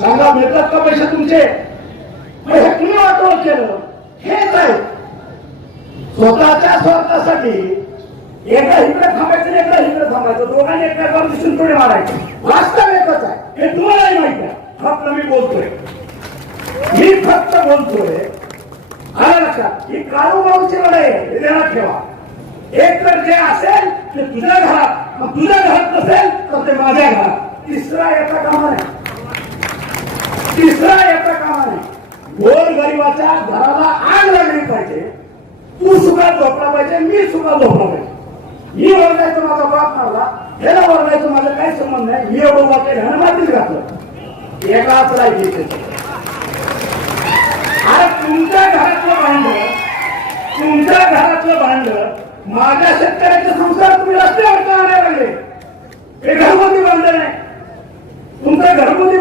सांगा मिळतात का पैसे तुमचे? हे कुणी वाटोळ केलं? हेच आहे स्वतःच्या स्वार्थासाठी. एकदा इकडे थांबायचं, एकदा इकडे थांबायचं, दोघांनी एकमेकावर दिसून थोडे मारायचे. वास्तव एकच आहे, हे तुम्हालाही माहिती आहे. फक्त मी बोलतोय, मी फक्त बोलतोय. आलं लक्षात? ही काळूबाऊची लढाई आहे, हे ध्यानात ठेवा. एक तर जे असेल ते तुझ्या घरात, मग तुझ्या घरात नसेल तर ते माझ्या घरात. तिसरा याचा कामा नाही, तिसरा याचा कामा नाही. गोर गरिबाच्या घराला आग लागली पाहिजे. तू सुखात झोपला पाहिजे, मी सुखात झोपला पाहिजे. मी ओरडायचं माझा बाप मारला, ह्याला ओरडायचं माझं काही संबंध नाही. मी एवढं वाक्य घाण मातीत घातलं, एकाच राहायचे. अरे तुमच्या घरातलं भांडण, तुमच्या घरातलं भांडण माझ्या शेतकऱ्याचे संसार तुम्ही रस्त्यावर का आणायला लागले? हे घरगुती भांडण आहे, तुमचं घरगुती